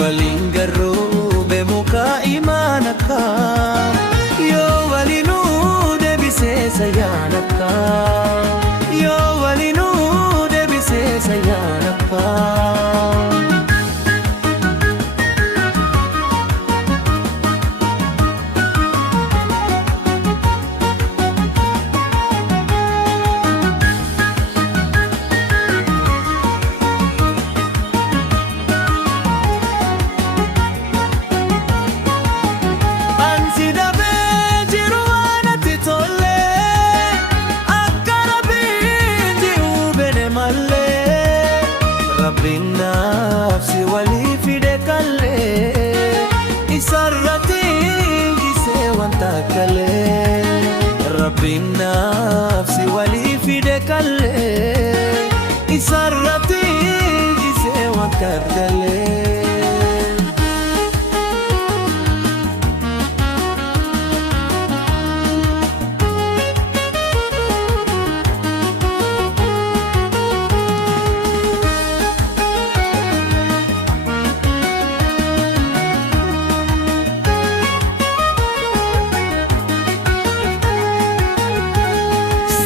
waliin garuu beemukaa imaanaka yoo waliinuu deebisee sayyaanaka yoo waliinuu deebisee sayyaanaka. Rabbiin nafsi walii fide kallee isarratti gisee wanta kallee. Rabbiin nafsi walii fide kallee isarratti gisee wanta kallee.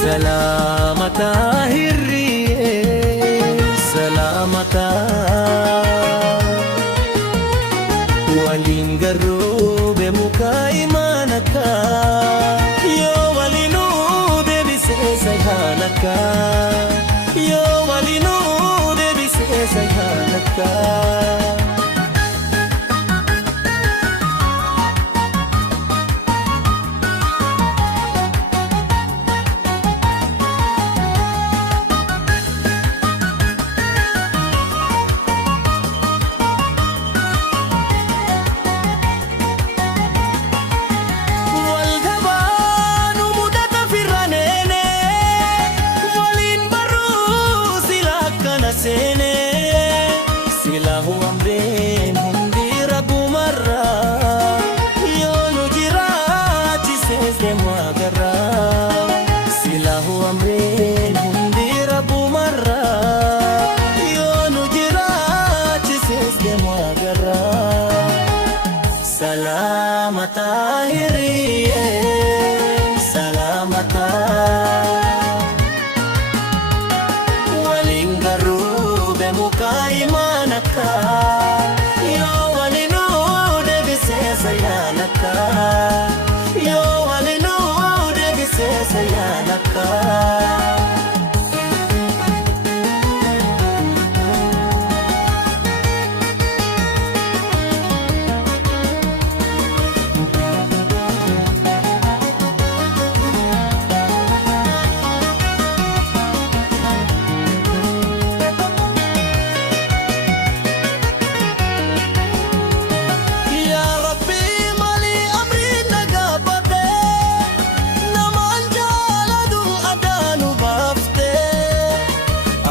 Salamata hirriye salamata waliin garuu beemukaa imaanaka yoo waliinuu deebisee sayyaanaka yoo waliinuu deebisee sayyaanaka. Silahu amreen hundira gumarra yoo nu jiraachisees deemu agarra. Silahu amreen hundira gumarra yoo nu jiraachisees deemu agarra. Salamata hirriye salamata waliin garuu beemukaa imaanaka yoo waliinuu deebisee sayyaanaka yoo waliinuu deebisee sayyaanaka.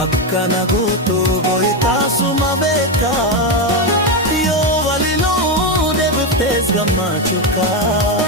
Akkana guutuu boytaasuma beekaa yoo waliinuu deebiftees gammachuukaa.